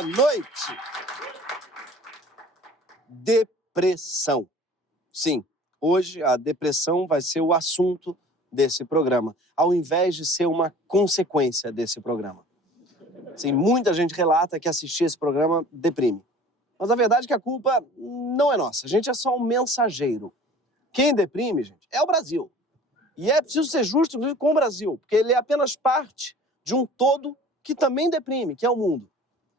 boa noite. Depressão. Sim, hoje a depressão vai ser o assunto desse programa, ao invés de ser uma consequência desse programa. Sim, muita gente relata que assistir esse programa deprime. Mas a verdade é que a culpa não é nossa, a gente é só um mensageiro. Quem deprime, gente, é o Brasil. E é preciso ser justo, inclusive, com o Brasil, porque ele é apenas parte de um todo que também deprime, que é o mundo.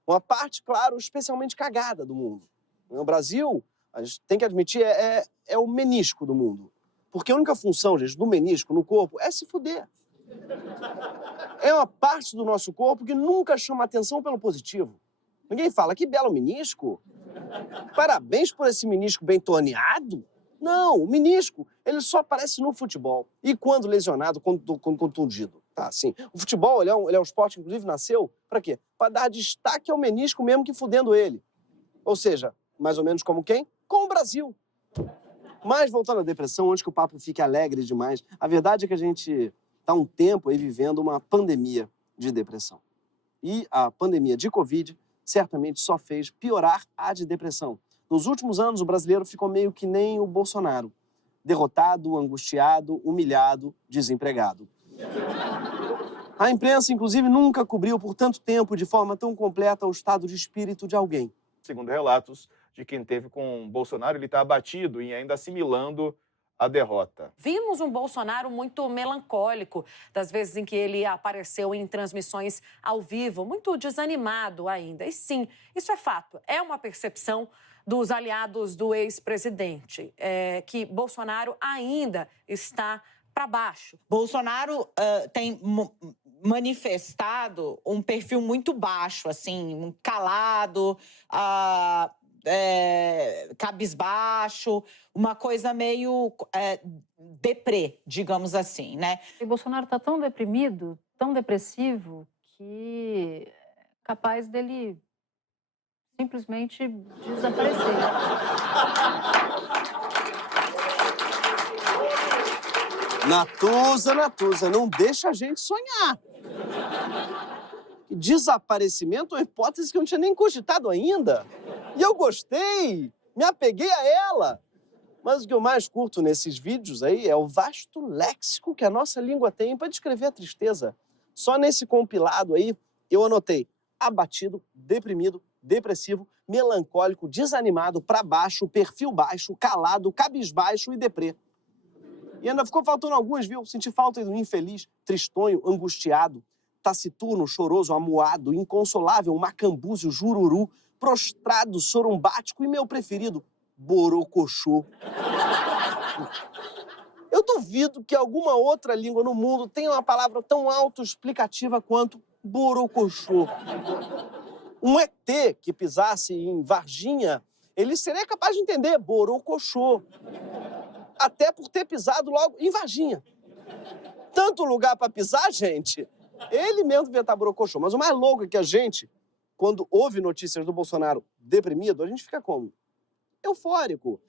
Uma parte, claro, especialmente cagada do mundo. O Brasil, a gente tem que admitir, é o menisco do mundo. Porque a única função, gente, do menisco no corpo é se fuder. É uma parte do nosso corpo que nunca chama atenção pelo positivo. Ninguém fala, que belo menisco. Parabéns por esse menisco bem torneado. Não, o menisco, ele só aparece no futebol. E quando lesionado, quando contundido. Tá, assim. O futebol, ele é um esporte que, inclusive, nasceu para quê? Para dar destaque ao menisco mesmo que fudendo ele. Ou seja, mais ou menos como quem? Com o Brasil. Mas, voltando à depressão, antes que o papo fique alegre demais, a verdade é que a gente está um tempo aí vivendo uma pandemia de depressão. E a pandemia de Covid certamente só fez piorar a de depressão. Nos últimos anos, o brasileiro ficou meio que nem o Bolsonaro. Derrotado, angustiado, humilhado, desempregado. A imprensa, inclusive, nunca cobriu por tanto tempo de forma tão completa o estado de espírito de alguém. Segundo relatos de quem teve com Bolsonaro, ele está abatido e ainda assimilando a derrota. Vimos um Bolsonaro muito melancólico, das vezes em que ele apareceu em transmissões ao vivo, muito desanimado ainda. E sim, isso é fato, é uma percepção dos aliados do ex-presidente, que Bolsonaro ainda está para baixo. Bolsonaro tem manifestado um perfil muito baixo, assim, calado, cabisbaixo, uma coisa meio deprê, digamos assim, né? E Bolsonaro está tão deprimido, tão depressivo, que é capaz dele simplesmente desaparecer. Natuza, não deixa a gente sonhar. Desaparecimento é uma hipótese que eu não tinha nem cogitado ainda. E eu gostei, me apeguei a ela. Mas o que eu mais curto nesses vídeos aí é o vasto léxico que a nossa língua tem para descrever a tristeza. Só nesse compilado aí, eu anotei abatido, deprimido, depressivo, melancólico, desanimado, para baixo, perfil baixo, calado, cabisbaixo e deprê. E ainda ficou faltando alguns, viu? Senti falta do infeliz, tristonho, angustiado, taciturno, choroso, amuado, inconsolável, macambúzio, jururu, prostrado, sorumbático e meu preferido, borocochô. Eu duvido que alguma outra língua no mundo tenha uma palavra tão autoexplicativa quanto borocochô. Um ET que pisasse em Varginha, ele seria capaz de entender borocochô. Até por ter pisado logo em Varginha. Tanto lugar para pisar, gente, ele mesmo devia estar borocochô. Mas o mais louco é que a gente, quando ouve notícias do Bolsonaro deprimido, a gente fica como? Eufórico,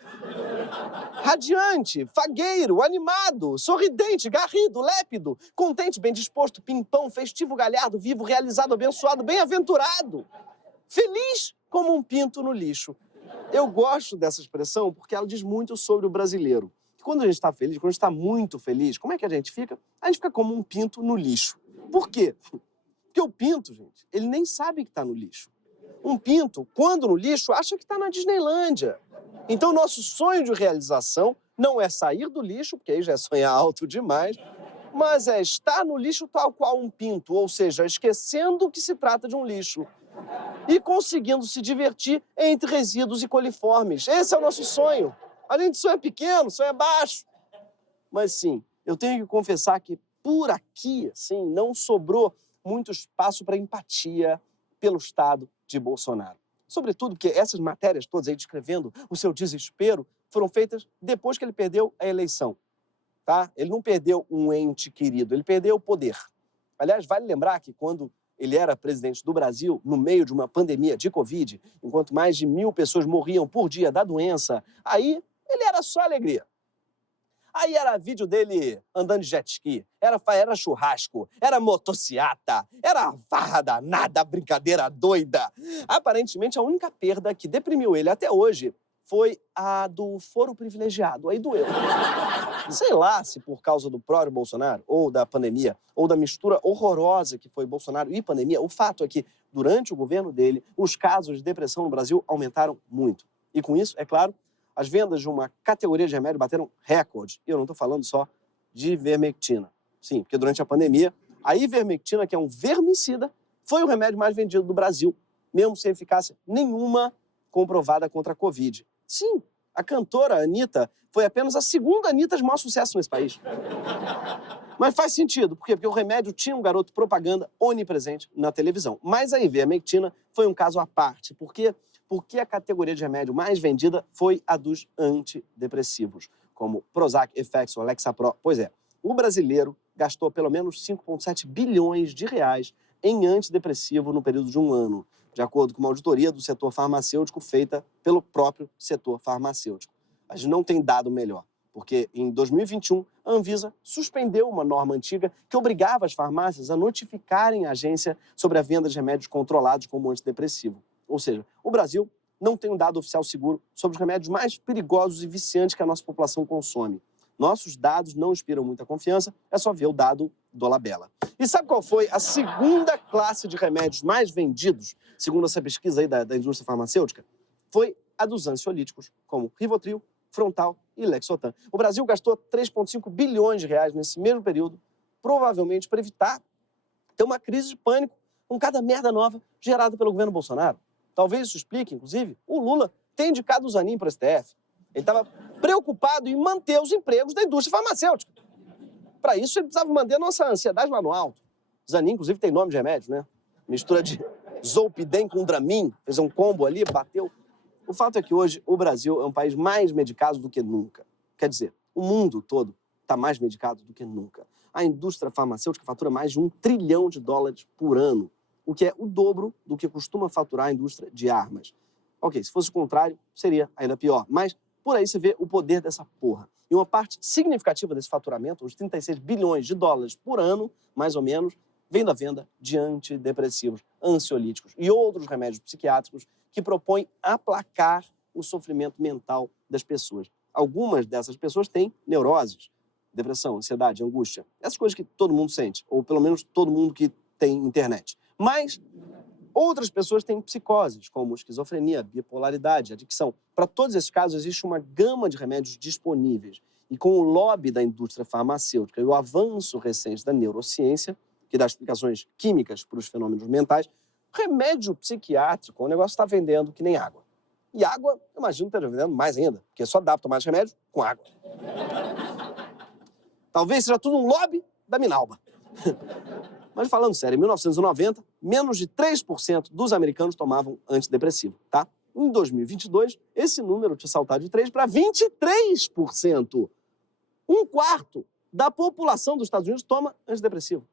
radiante, fagueiro, animado, sorridente, garrido, lépido, contente, bem disposto, pimpão, festivo, galhardo, vivo, realizado, abençoado, bem-aventurado, feliz como um pinto no lixo. Eu gosto dessa expressão porque ela diz muito sobre o brasileiro. Quando a gente está feliz, quando a gente está muito feliz, como é que a gente fica? A gente fica como um pinto no lixo. Por quê? Porque o pinto, gente, ele nem sabe que está no lixo. Um pinto, quando no lixo, acha que está na Disneylândia. Então, nosso sonho de realização não é sair do lixo, porque aí já é sonhar alto demais, mas é estar no lixo tal qual um pinto, ou seja, esquecendo que se trata de um lixo e conseguindo se divertir entre resíduos e coliformes. Esse é o nosso sonho. A gente sonha pequeno, sonha baixo. Mas sim, eu tenho que confessar que por aqui, assim, não sobrou muito espaço para empatia pelo estado de Bolsonaro. Sobretudo porque essas matérias todas aí descrevendo o seu desespero foram feitas depois que ele perdeu a eleição, tá? Ele não perdeu um ente querido, ele perdeu o poder. Aliás, vale lembrar que quando ele era presidente do Brasil, no meio de uma pandemia de Covid, enquanto mais de 1.000 pessoas morriam por dia da doença, aí ele era só alegria. Aí era vídeo dele andando de jet ski, era churrasco, era motociata, era farra danada, brincadeira doida. Aparentemente, a única perda que deprimiu ele até hoje foi a do foro privilegiado. Aí doeu. Sei lá se por causa do próprio Bolsonaro, ou da pandemia, ou da mistura horrorosa que foi Bolsonaro e pandemia, o fato é que, durante o governo dele, os casos de depressão no Brasil aumentaram muito. E com isso, é claro, as vendas de uma categoria de remédio bateram recorde. E eu não estou falando só de ivermectina. Sim, porque durante a pandemia, a ivermectina, que é um vermicida, foi o remédio mais vendido do Brasil, mesmo sem eficácia nenhuma comprovada contra a Covid. Sim, a cantora Anitta foi apenas a segunda Anitta de maior sucesso nesse país. Mas faz sentido. Por quê? Porque o remédio tinha um garoto propaganda onipresente na televisão. Mas a ivermectina foi um caso à parte. Por quê? Porque a categoria de remédio mais vendida foi a dos antidepressivos, como Prozac, Effexor, Lexapro. Pois é, o brasileiro gastou pelo menos 5,7 bilhões de reais em antidepressivo no período de um ano, de acordo com uma auditoria do setor farmacêutico feita pelo próprio setor farmacêutico. A gente não tem dado melhor, porque em 2021 a Anvisa suspendeu uma norma antiga que obrigava as farmácias a notificarem a agência sobre a venda de remédios controlados como antidepressivo. Ou seja, o Brasil não tem um dado oficial seguro sobre os remédios mais perigosos e viciantes que a nossa população consome. Nossos dados não inspiram muita confiança, é só ver o dado do Labela. E sabe qual foi a segunda classe de remédios mais vendidos, segundo essa pesquisa aí da indústria farmacêutica? Foi a dos ansiolíticos, como Rivotril, Frontal e Lexotan. O Brasil gastou 3,5 bilhões de reais nesse mesmo período, provavelmente para evitar ter uma crise de pânico com cada merda nova gerada pelo governo Bolsonaro. Talvez isso explique, inclusive, o Lula ter indicado o Zanin para o STF. Ele estava preocupado em manter os empregos da indústria farmacêutica. Para isso, ele precisava manter a nossa ansiedade lá no alto. Zanin, inclusive, tem nome de remédio, né? Mistura de Zolpidem com Dramin, fez um combo ali, bateu. O fato é que hoje o Brasil é um país mais medicado do que nunca. Quer dizer, o mundo todo está mais medicado do que nunca. A indústria farmacêutica fatura mais de $1 trilhão por ano, o que é o dobro do que costuma faturar a indústria de armas. Ok, se fosse o contrário, seria ainda pior. Mas por aí você vê o poder dessa porra. E uma parte significativa desse faturamento, uns $36 bilhões por ano, mais ou menos, vem da venda de antidepressivos, ansiolíticos e outros remédios psiquiátricos que propõem aplacar o sofrimento mental das pessoas. Algumas dessas pessoas têm neuroses, depressão, ansiedade, angústia. Essas coisas que todo mundo sente, ou pelo menos todo mundo que tem internet. Mas outras pessoas têm psicoses, como esquizofrenia, bipolaridade, adicção. Para todos esses casos, existe uma gama de remédios disponíveis. E com o lobby da indústria farmacêutica e o avanço recente da neurociência, que dá explicações químicas para os fenômenos mentais, remédio psiquiátrico, o negócio está vendendo que nem água. E água, eu imagino que esteja vendendo mais ainda, porque só dá para tomar esse remédio com água. Talvez seja tudo um lobby da Minalba. Mas falando sério, em 1990, menos de 3% dos americanos tomavam antidepressivo, tá? Em 2022, esse número tinha saltado de 3% para 23%. Um quarto da população dos Estados Unidos toma antidepressivo.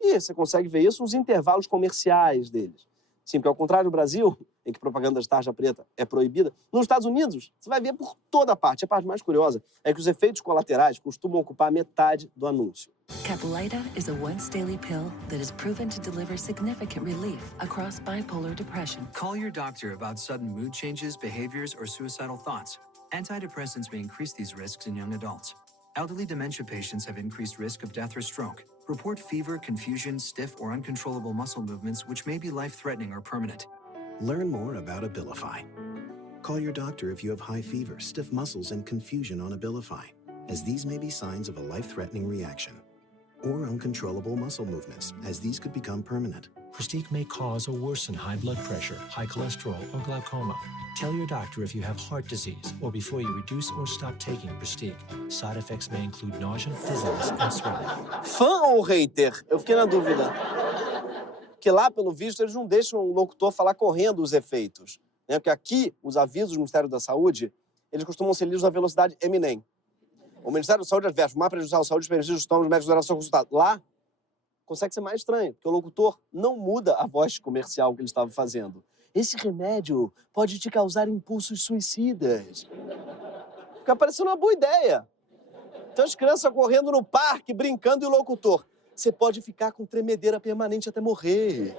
E você consegue ver isso nos intervalos comerciais deles. Sim, porque ao contrário do Brasil, em que propaganda de tarja preta é proibida, nos Estados Unidos você vai ver por toda parte. A parte mais curiosa é que os efeitos colaterais costumam ocupar metade do anúncio. Caplyta is a once-daily pill that is proven to deliver significant relief across bipolar depression. Call your doctor about sudden mood changes, behaviors, or suicidal thoughts. Antidepressants may increase these risks in young adults. Elderly dementia patients have increased risk of death or stroke. Report fever, confusion, stiff or uncontrollable muscle movements which may be life-threatening or permanent. Learn more about Abilify. Call your doctor if you have high fever, stiff muscles, and confusion on Abilify, as these may be signs of a life-threatening reaction. Or uncontrollable muscle movements, as these could become permanent. Pristiq may cause or worsen high blood pressure, high cholesterol, or glaucoma. Tell your doctor if you have heart disease or before you reduce or stop taking Pristiq. Side effects may include nausea, dizziness, and swelling. Fã ou hater? Eu fiquei na dúvida. Porque lá, pelo visto, eles não deixam o locutor falar correndo os efeitos. Né? Porque aqui, os avisos do Ministério da Saúde, eles costumam ser lidos na velocidade Eminem. O Ministério da Saúde adverte, má prejudicial à saúde, os benefícios dos estômagos, médicos devem ser consultados. Lá, consegue ser mais estranho, porque o locutor não muda a voz comercial que ele estava fazendo. Esse remédio pode te causar impulsos suicidas. Fica parecendo uma boa ideia. Então as crianças correndo no parque, brincando, e o locutor: você pode ficar com tremedeira permanente até morrer.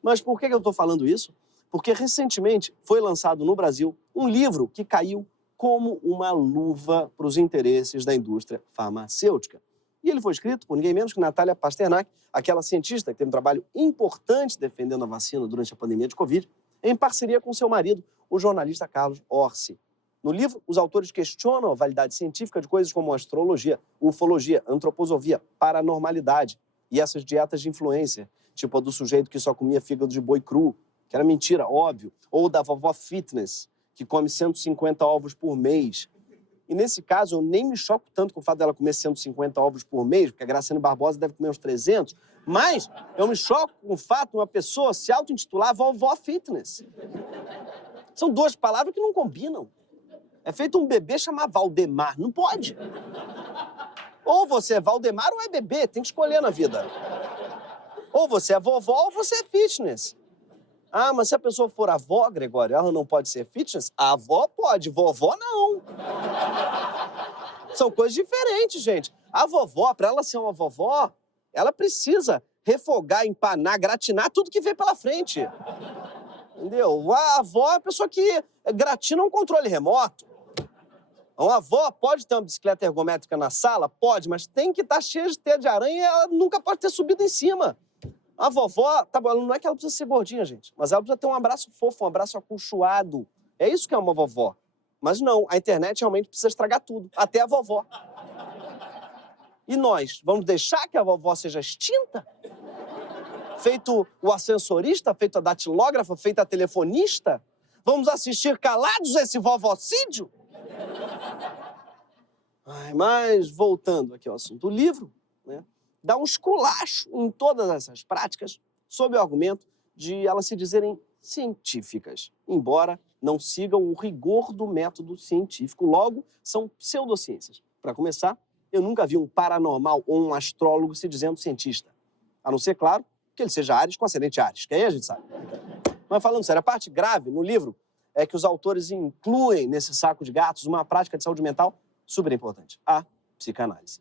Mas por que eu estou falando isso? Porque recentemente foi lançado no Brasil um livro que caiu como uma luva para os interesses da indústria farmacêutica. E ele foi escrito por ninguém menos que Natália Pasternak, aquela cientista que teve um trabalho importante defendendo a vacina durante a pandemia de Covid, em parceria com seu marido, o jornalista Carlos Orsi. No livro, os autores questionam a validade científica de coisas como astrologia, ufologia, antroposofia, paranormalidade e essas dietas de influência, tipo a do sujeito que só comia fígado de boi cru, que era mentira, óbvio, ou da vovó fitness, que come 150 ovos por mês. E nesse caso, eu nem me choco tanto com o fato dela comer 150 ovos por mês, porque a Graciane Barbosa deve comer uns 300, mas eu me choco com o fato de uma pessoa se auto-intitular vovó fitness. São duas palavras que não combinam. É feito um bebê chamar Valdemar, não pode. Ou você é Valdemar ou é bebê, tem que escolher na vida. Ou você é vovó ou você é fitness. Ah, mas se a pessoa for avó, Gregório, ela não pode ser fitness? A avó pode, vovó não. São coisas diferentes, gente. A vovó, para ela ser uma vovó, ela precisa refogar, empanar, gratinar tudo que vem pela frente. Entendeu? A avó é a pessoa que gratina um controle remoto. Uma avó pode ter uma bicicleta ergométrica na sala? Pode, mas tem que estar cheia de teia de aranha e ela nunca pode ter subido em cima. A vovó, tá bom, não é que ela precisa ser gordinha, gente, mas ela precisa ter um abraço fofo, um abraço acolchoado. É isso que é uma vovó. Mas não, a internet realmente precisa estragar tudo, até a vovó. E nós, vamos deixar que a vovó seja extinta? Feito o ascensorista, feito a datilógrafa, feito a telefonista? Vamos assistir calados a esse vovocídio? Ai, mas, voltando aqui ao assunto, o livro, né, dá um esculacho em todas essas práticas sob o argumento de elas se dizerem científicas, embora não sigam o rigor do método científico. Logo, são pseudociências. Para começar, eu nunca vi um paranormal ou um astrólogo se dizendo cientista. A não ser, claro, que ele seja Áries com ascendente Áries, que aí a gente sabe. Mas falando sério, a parte grave no livro é que os autores incluem nesse saco de gatos uma prática de saúde mental super importante, a psicanálise.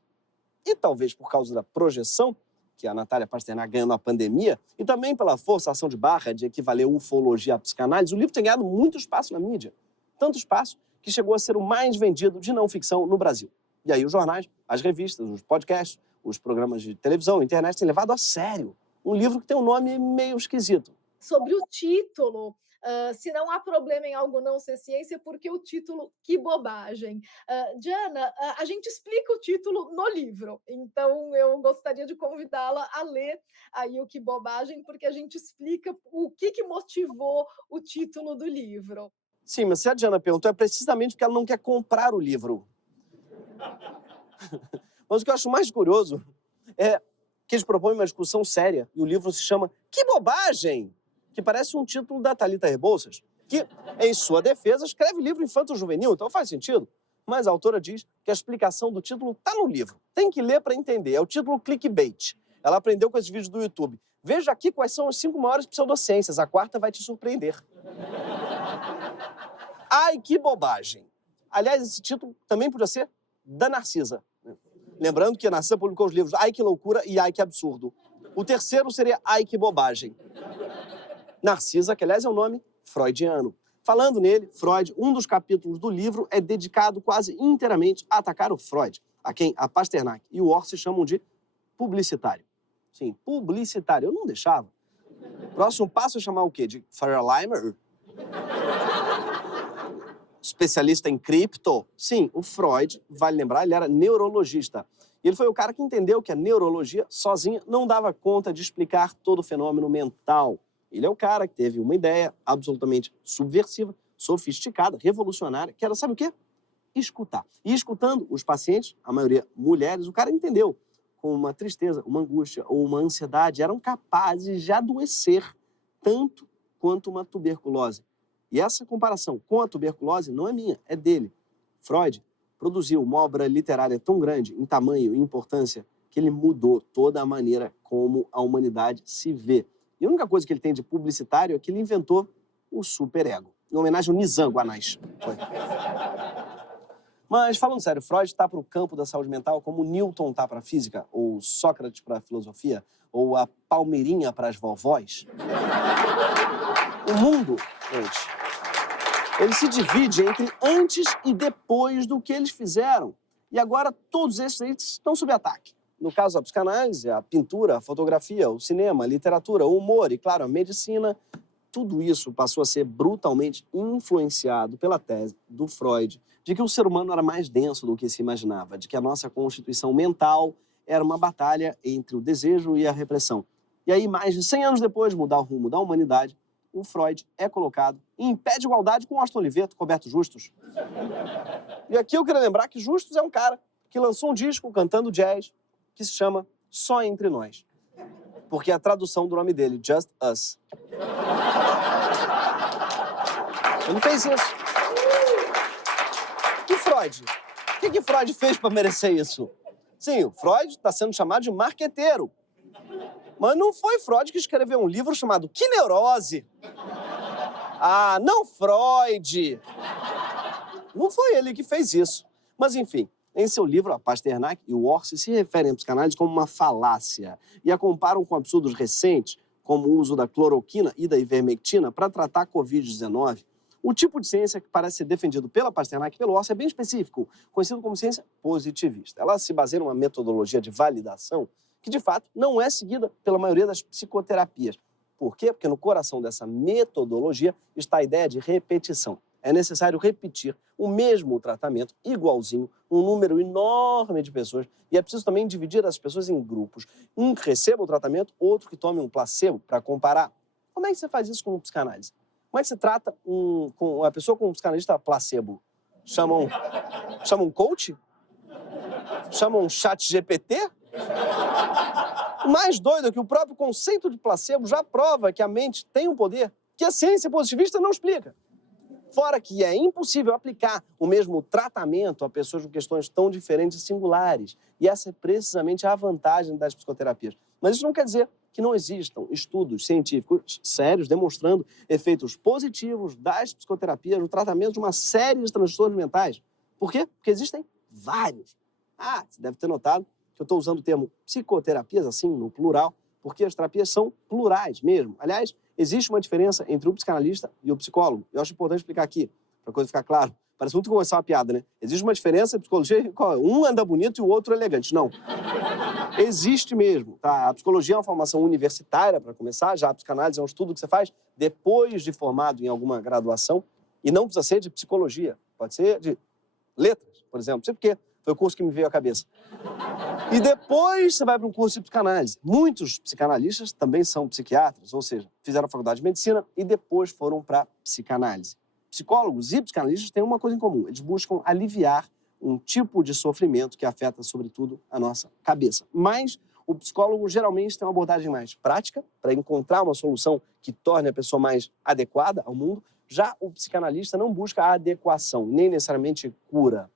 E talvez por causa da projeção que a Natália Pasternak ganhou na pandemia, e também pela forçação de barra de equivaler ufologia à psicanálise, o livro tem ganhado muito espaço na mídia. Tanto espaço que chegou a ser o mais vendido de não ficção no Brasil. E aí os jornais, as revistas, os podcasts, os programas de televisão, internet têm levado a sério um livro que tem um nome meio esquisito. Sobre o título, se não há problema em algo não ser ciência, porque o título, que bobagem. Diana, a gente explica o título no livro, então eu gostaria de convidá-la a ler aí o Que Bobagem, porque a gente explica o que motivou o título do livro. Sim, mas se a Diana perguntou, é precisamente porque ela não quer comprar o livro. Mas o que eu acho mais curioso é que eles propõem uma discussão séria, e o livro se chama Que Bobagem! Que parece um título da Thalita Rebouças, que, em sua defesa, escreve livro infanto-juvenil, então faz sentido. Mas a autora diz que a explicação do título está no livro. Tem que ler para entender. É o título clickbait. Ela aprendeu com esses vídeos do YouTube. Veja aqui quais são as 5 maiores pseudociências. A quarta vai te surpreender. Ai, que bobagem! Aliás, esse título também podia ser da Narcisa. Lembrando que a Narcisa publicou os livros Ai, que loucura e Ai, que absurdo. O terceiro seria Ai, que bobagem. Narcisa, que aliás é um nome freudiano. Falando nele, Freud, um dos capítulos do livro é dedicado quase inteiramente a atacar o Freud, a quem a Pasternak e o Orsi chamam de publicitário. Sim, publicitário. Eu não deixava. Próximo passo é chamar o quê? De Farlimer? Especialista em cripto? Sim, o Freud, vale lembrar, ele era neurologista. E ele foi o cara que entendeu que a neurologia sozinha não dava conta de explicar todo o fenômeno mental. Ele é o cara que teve uma ideia absolutamente subversiva, sofisticada, revolucionária, que era, sabe o quê? Escutar. E escutando os pacientes, a maioria mulheres, o cara entendeu com uma tristeza, uma angústia ou uma ansiedade, eram capazes de adoecer tanto quanto uma tuberculose. E essa comparação com a tuberculose não é minha, é dele. Freud produziu uma obra literária tão grande em tamanho e importância que ele mudou toda a maneira como a humanidade se vê. E a única coisa que ele tem de publicitário é que ele inventou o superego, em homenagem ao Nizam Guanais. Mas, falando sério, Freud está para o campo da saúde mental como Newton está para a física, ou Sócrates para a filosofia, ou a Palmeirinha para as vovós. O mundo, gente, ele se divide entre antes e depois do que eles fizeram. E agora todos esses aí estão sob ataque. No caso da psicanálise, a pintura, a fotografia, o cinema, a literatura, o humor e, claro, a medicina, tudo isso passou a ser brutalmente influenciado pela tese do Freud de que o ser humano era mais denso do que se imaginava, de que a nossa constituição mental era uma batalha entre o desejo e a repressão. E aí, mais de 100 anos depois de mudar o rumo da humanidade, o Freud é colocado em pé de igualdade com Washington Oliveto, Roberto Justus. E aqui eu queria lembrar que Justus é um cara que lançou um disco cantando jazz que se chama Só Entre Nós. Porque é a tradução do nome dele, Just Us. Ele fez isso. E Freud? O que Freud fez para merecer isso? Sim, o Freud está sendo chamado de marqueteiro. Mas não foi Freud que escreveu um livro chamado Que Neurose? Ah, não Freud! Não foi ele que fez isso. Mas, enfim, em seu livro, a Pasternak e o Orsi se referem à psicanálise como uma falácia e a comparam com absurdos recentes, como o uso da cloroquina e da ivermectina para tratar a Covid-19. O tipo de ciência que parece ser defendido pela Pasternak e pelo Orsi é bem específico, conhecido como ciência positivista. Ela se baseia numa metodologia de validação que, de fato, não é seguida pela maioria das psicoterapias. Por quê? Porque no coração dessa metodologia está a ideia de repetição. É necessário repetir o mesmo tratamento, igualzinho, um número enorme de pessoas. E é preciso também dividir as pessoas em grupos. Um que receba o tratamento, outro que tome um placebo para comparar. Como é que você faz isso com psicanálise? Como é que você trata a pessoa com um psicanalista placebo? Chama um coach? Chama um chat GPT? O mais doido é que o próprio conceito de placebo já prova que a mente tem um poder que a ciência positivista não explica. Fora que é impossível aplicar o mesmo tratamento a pessoas com questões tão diferentes e singulares. E essa é precisamente a vantagem das psicoterapias. Mas isso não quer dizer que não existam estudos científicos sérios demonstrando efeitos positivos das psicoterapias no tratamento de uma série de transtornos mentais. Por quê? Porque existem vários. Ah, você deve ter notado que eu estou usando o termo psicoterapias assim, no plural, porque as terapias são plurais mesmo. Aliás, existe uma diferença entre o psicanalista e o psicólogo. Eu acho importante explicar aqui, para a coisa ficar clara. Parece muito começar uma piada, né? Existe uma diferença em psicologia, um anda bonito e o outro elegante. Não. Existe mesmo, tá? A psicologia é uma formação universitária, para começar, já a psicanálise é um estudo que você faz depois de formado em alguma graduação, e não precisa ser de psicologia, pode ser de letras, por exemplo. Não sei por quê, foi o curso que me veio à cabeça. E depois você vai para um curso de psicanálise. Muitos psicanalistas também são psiquiatras, ou seja, fizeram a faculdade de medicina e depois foram para psicanálise. Psicólogos e psicanalistas têm uma coisa em comum, eles buscam aliviar um tipo de sofrimento que afeta, sobretudo, a nossa cabeça. Mas o psicólogo geralmente tem uma abordagem mais prática, para encontrar uma solução que torne a pessoa mais adequada ao mundo. Já o psicanalista não busca a adequação, nem necessariamente cura.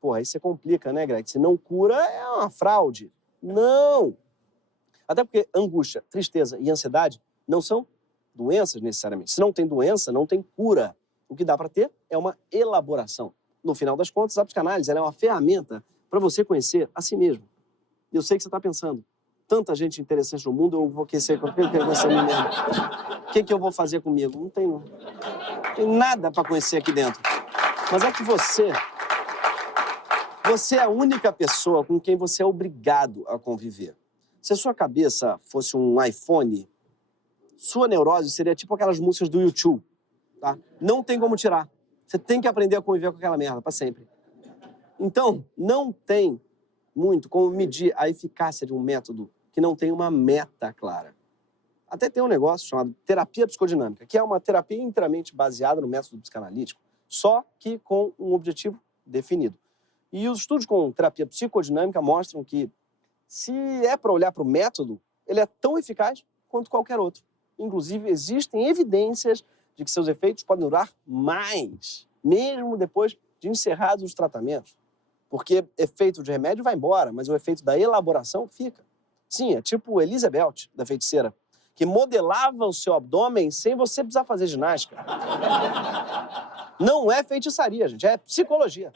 Pô, aí você complica, né, Greg? Se não cura, é uma fraude. Não! Até porque angústia, tristeza e ansiedade não são doenças necessariamente. Se não tem doença, não tem cura. O que dá para ter é uma elaboração. No final das contas, a psicanálise ela é uma ferramenta para você conhecer a si mesmo. E eu sei que você está pensando, tanta gente interessante no mundo, eu vou conhecer a mim mesmo. O que eu vou fazer comigo? Não tem nada para conhecer aqui dentro. Mas é que você é a única pessoa com quem você é obrigado a conviver. Se a sua cabeça fosse um iPhone, sua neurose seria tipo aquelas músicas do YouTube, tá? Não tem como tirar. Você tem que aprender a conviver com aquela merda para sempre. Então, não tem muito como medir a eficácia de um método que não tem uma meta clara. Até tem um negócio chamado terapia psicodinâmica, que é uma terapia inteiramente baseada no método psicanalítico, só que com um objetivo definido. E os estudos com terapia psicodinâmica mostram que, se é para olhar para o método, ele é tão eficaz quanto qualquer outro. Inclusive, existem evidências de que seus efeitos podem durar mais, mesmo depois de encerrados os tratamentos. Porque efeito de remédio vai embora, mas o efeito da elaboração fica. Sim, é tipo Elizabeth, da feiticeira, que modelava o seu abdômen sem você precisar fazer ginástica. Não é feitiçaria, gente, é psicologia.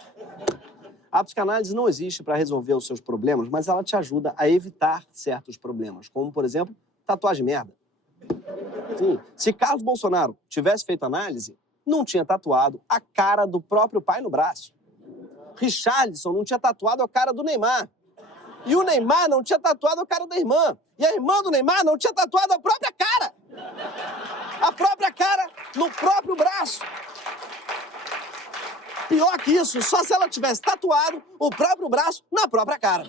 A psicanálise não existe para resolver os seus problemas, mas ela te ajuda a evitar certos problemas, como, por exemplo, tatuagem merda. Sim. Se Carlos Bolsonaro tivesse feito análise, não tinha tatuado a cara do próprio pai no braço. Richarlison não tinha tatuado a cara do Neymar. E o Neymar não tinha tatuado a cara da irmã. E a irmã do Neymar não tinha tatuado a própria cara. A própria cara no próprio braço. Pior que isso, só se ela tivesse tatuado o próprio braço na própria cara.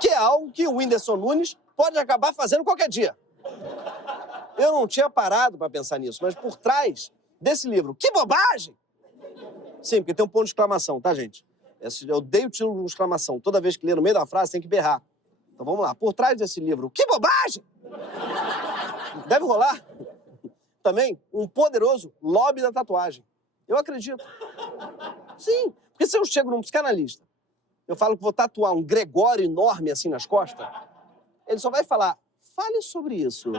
Que é algo que o Whindersson Nunes pode acabar fazendo qualquer dia. Eu não tinha parado para pensar nisso, mas por trás desse livro, que bobagem! Sim, porque tem um ponto de exclamação, tá, gente? Eu odeio o título de exclamação. Toda vez que lê no meio da frase, tem que berrar. Então vamos lá. Por trás desse livro, que bobagem! Deve rolar também um poderoso lobby da tatuagem. Eu acredito. Sim, porque se eu chego num psicanalista, eu falo que vou tatuar um Gregório enorme assim nas costas, ele só vai falar, fale sobre isso.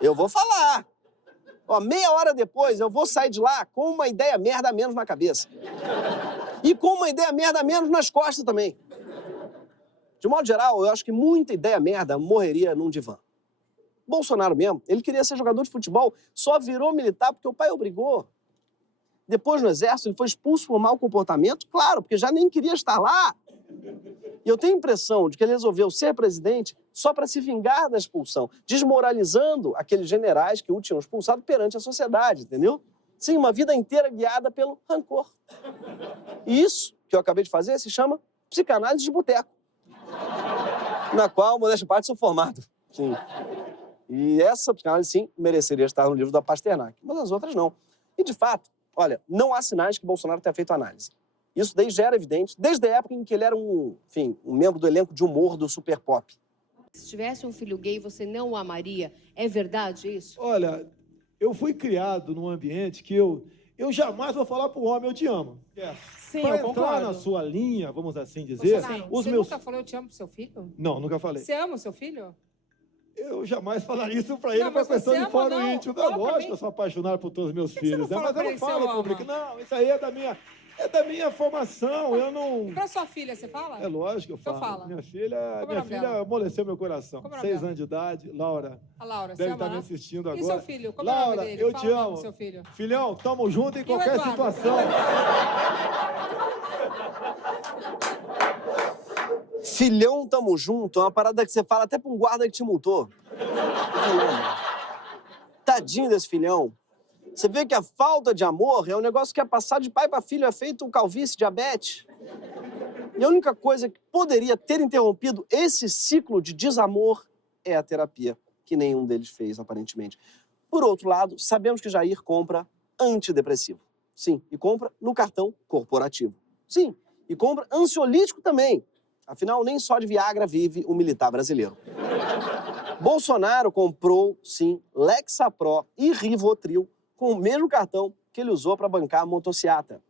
Eu vou falar. Ó, meia hora depois, eu vou sair de lá com uma ideia merda a menos na cabeça. E com uma ideia merda a menos nas costas também. De modo geral, eu acho que muita ideia merda morreria num divã. Bolsonaro mesmo, ele queria ser jogador de futebol, só virou militar porque o pai obrigou. Depois, no exército, ele foi expulso por mau comportamento, claro, porque já nem queria estar lá. E eu tenho a impressão de que ele resolveu ser presidente só para se vingar da expulsão, desmoralizando aqueles generais que o tinham expulsado perante a sociedade, entendeu? Sim, uma vida inteira guiada pelo rancor. E isso que eu acabei de fazer se chama psicanálise de boteco, na qual, modéstia à parte, sou formado. Sim. E essa psicanálise, sim, mereceria estar no livro da Pasternak, mas as outras não. E, de fato, olha, não há sinais que Bolsonaro tenha feito análise. Isso desde já era evidente, desde a época em que ele era um membro do elenco de humor do Super Pop. Se tivesse um filho gay, você não o amaria? É verdade isso? Olha, eu fui criado num ambiente que eu jamais vou falar para o homem eu te amo. Sim, para eu entrar concordo. na sua linha, vamos assim dizer, Você nunca falou eu te amo pro seu filho? Não, nunca falei. Você ama o seu filho? Eu jamais falaria isso para ele, Não, para mas questão você de ama, fórum não? íntimo. É Fala pra lógico mim. que eu sou apaixonado por todos os meus filhos, você não né? fala Mas eu pra não ele, você falo ama? público. Não, isso aí é da minha formação. Eu não... Pra sua filha, você fala? É lógico que eu Então falo. fala. Minha filha dela? amoleceu meu coração. Como é o nome 6 dela? anos de idade, Laura. A Laura, Deve você estar ama, me né? assistindo E agora. seu filho? Como é o nome Laura, dele? eu Fala te o nome amo. do seu filho. Filhão, tamo junto em E o qualquer Eduardo? situação. Filhão, tamo junto, é uma parada que você fala até pra um guarda que te multou. Tadinho desse filhão. Você vê que a falta de amor é um negócio que é passar de pai para filho, é feito calvície, diabetes. E a única coisa que poderia ter interrompido esse ciclo de desamor é a terapia, que nenhum deles fez, aparentemente. Por outro lado, sabemos que Jair compra antidepressivo. Sim, e compra no cartão corporativo. Sim, e compra ansiolítico também. Afinal, nem só de Viagra vive o militar brasileiro. Bolsonaro comprou, sim, Lexapro e Rivotril com o mesmo cartão que ele usou para bancar a motociata.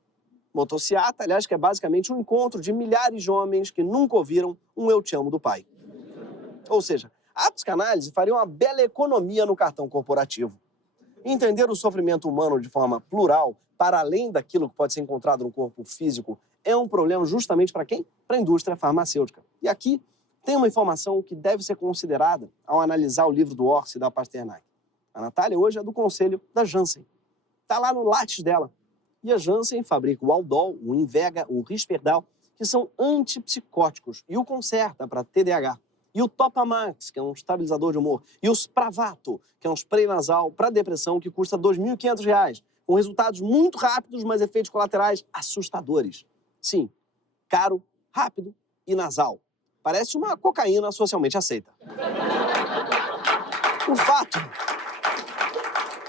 Motociata, aliás, que é basicamente um encontro de milhares de homens que nunca ouviram um eu te amo do pai. Ou seja, a psicanálise faria uma bela economia no cartão corporativo. Entender o sofrimento humano de forma plural, para além daquilo que pode ser encontrado no corpo físico, é um problema justamente para quem? Para a indústria farmacêutica. E aqui tem uma informação que deve ser considerada ao analisar o livro do Orsi e da Pasternak. A Natália hoje é do conselho da Janssen. Está lá no látis dela. E a Janssen fabrica o Aldol, o Invega, o Risperdal, que são antipsicóticos, e o Concerta para TDAH. E o Topamax, que é um estabilizador de humor. E o Spravato, que é um spray nasal para depressão que custa R$ 2.500, com resultados muito rápidos, mas efeitos colaterais assustadores. Sim, caro, rápido e nasal. Parece uma cocaína socialmente aceita. O fato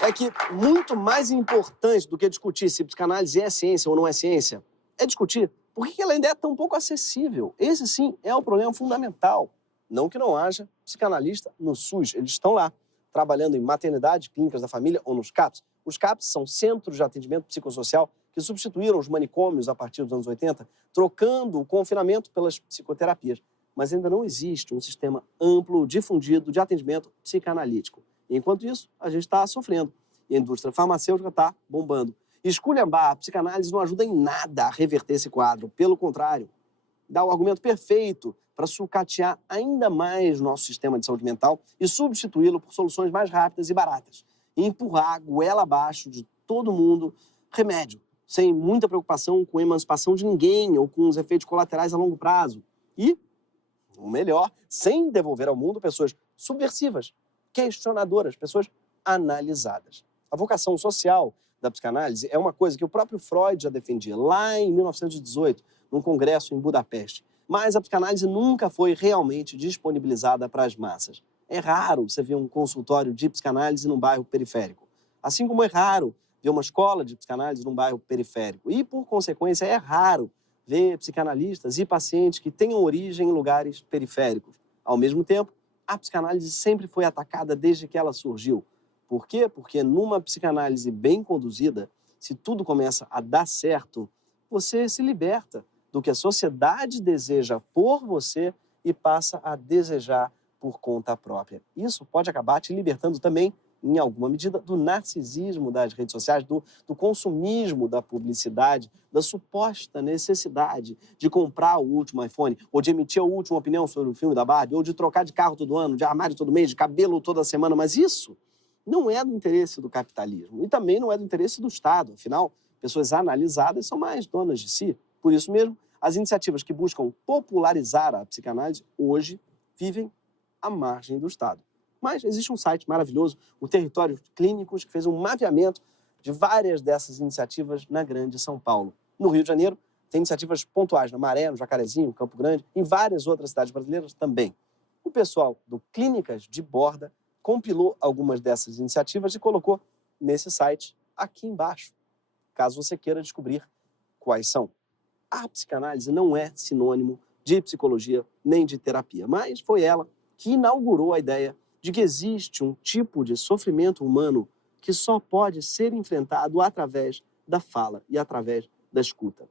é que muito mais importante do que discutir se psicanálise é ciência ou não é ciência, é discutir por que ela ainda é tão pouco acessível. Esse, sim, é o problema fundamental. Não que não haja psicanalista no SUS, eles estão lá, trabalhando em maternidade, clínicas da família ou nos CAPs. Os CAPs são centros de atendimento psicossocial que substituíram os manicômios a partir dos anos 80, trocando o confinamento pelas psicoterapias. Mas ainda não existe um sistema amplo, difundido de atendimento psicanalítico. E, enquanto isso, a gente está sofrendo. E a indústria farmacêutica está bombando. Esculhambar a psicanálise não ajuda em nada a reverter esse quadro. Pelo contrário, dá o argumento perfeito para sucatear ainda mais o nosso sistema de saúde mental e substituí-lo por soluções mais rápidas e baratas. E empurrar a goela abaixo de todo mundo remédio, sem muita preocupação com a emancipação de ninguém ou com os efeitos colaterais a longo prazo. E, o melhor, sem devolver ao mundo pessoas subversivas, questionadoras, pessoas analisadas. A vocação social da psicanálise é uma coisa que o próprio Freud já defendia lá em 1918, num congresso em Budapeste. Mas a psicanálise nunca foi realmente disponibilizada para as massas. É raro você ver um consultório de psicanálise num bairro periférico. Assim como é raro ver uma escola de psicanálise num bairro periférico. E, por consequência, é raro ver psicanalistas e pacientes que tenham origem em lugares periféricos. Ao mesmo tempo, a psicanálise sempre foi atacada desde que ela surgiu. Por quê? Porque numa psicanálise bem conduzida, se tudo começa a dar certo, você se liberta do que a sociedade deseja por você e passa a desejar por conta própria. Isso pode acabar te libertando também, em alguma medida, do narcisismo das redes sociais, do consumismo da publicidade, da suposta necessidade de comprar o último iPhone, ou de emitir a última opinião sobre o filme da Barbie, ou de trocar de carro todo ano, de armário todo mês, de cabelo toda semana. Mas isso não é do interesse do capitalismo e também não é do interesse do Estado. Afinal, pessoas analisadas são mais donas de si. Por isso mesmo, as iniciativas que buscam popularizar a psicanálise hoje vivem à margem do Estado. Mas existe um site maravilhoso, o Territórios Clínicos, que fez um mapeamento de várias dessas iniciativas na Grande São Paulo. No Rio de Janeiro, tem iniciativas pontuais na Maré, no Jacarezinho, Campo Grande, em várias outras cidades brasileiras também. O pessoal do Clínicas de Borda compilou algumas dessas iniciativas e colocou nesse site aqui embaixo, caso você queira descobrir quais são. A psicanálise não é sinônimo de psicologia nem de terapia, mas foi ela que inaugurou a ideia de que existe um tipo de sofrimento humano que só pode ser enfrentado através da fala e através da escuta.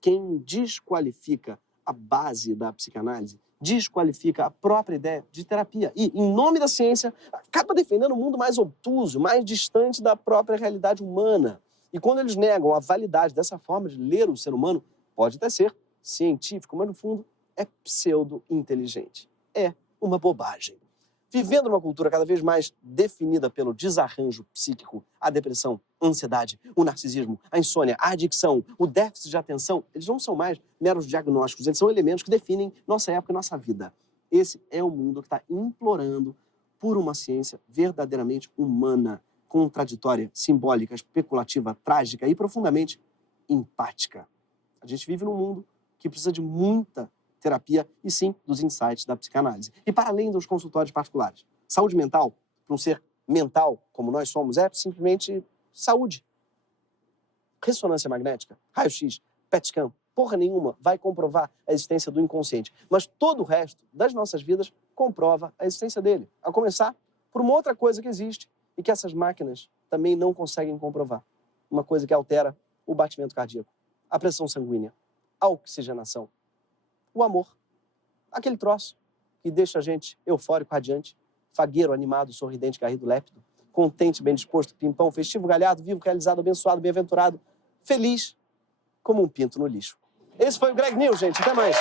Quem desqualifica a base da psicanálise desqualifica a própria ideia de terapia e, em nome da ciência, acaba defendendo um mundo mais obtuso, mais distante da própria realidade humana. E quando eles negam a validade dessa forma de ler o ser humano, pode até ser científico, mas no fundo é pseudo-inteligente. É uma bobagem. Vivendo numa cultura cada vez mais definida pelo desarranjo psíquico, a depressão, a ansiedade, o narcisismo, a insônia, a adicção, o déficit de atenção, eles não são mais meros diagnósticos, eles são elementos que definem nossa época e nossa vida. Esse é o mundo que está implorando por uma ciência verdadeiramente humana, contraditória, simbólica, especulativa, trágica e profundamente empática. A gente vive num mundo que precisa de muita terapia e, sim, dos insights da psicanálise. E para além dos consultórios particulares, saúde mental, para um ser mental como nós somos, é simplesmente saúde. Ressonância magnética, raio-x, PET scan, porra nenhuma vai comprovar a existência do inconsciente. Mas todo o resto das nossas vidas comprova a existência dele. A começar por uma outra coisa que existe e que essas máquinas também não conseguem comprovar. Uma coisa que altera o batimento cardíaco, a pressão sanguínea, a oxigenação, o amor. Aquele troço que deixa a gente eufórico, radiante, fagueiro, animado, sorridente, garrido, lépido, contente, bem disposto, pimpão, festivo, galhado, vivo, realizado, abençoado, bem-aventurado, feliz como um pinto no lixo. Esse foi o Greg News, gente. Até mais.